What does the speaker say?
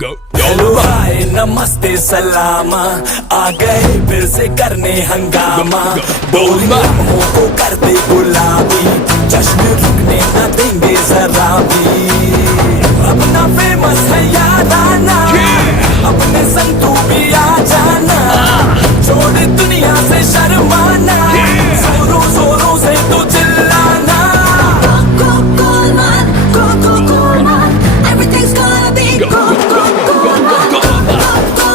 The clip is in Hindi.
हेलो हाय नमस्ते सलामा, आ गए फिर से करने हंगामा। बोल को कर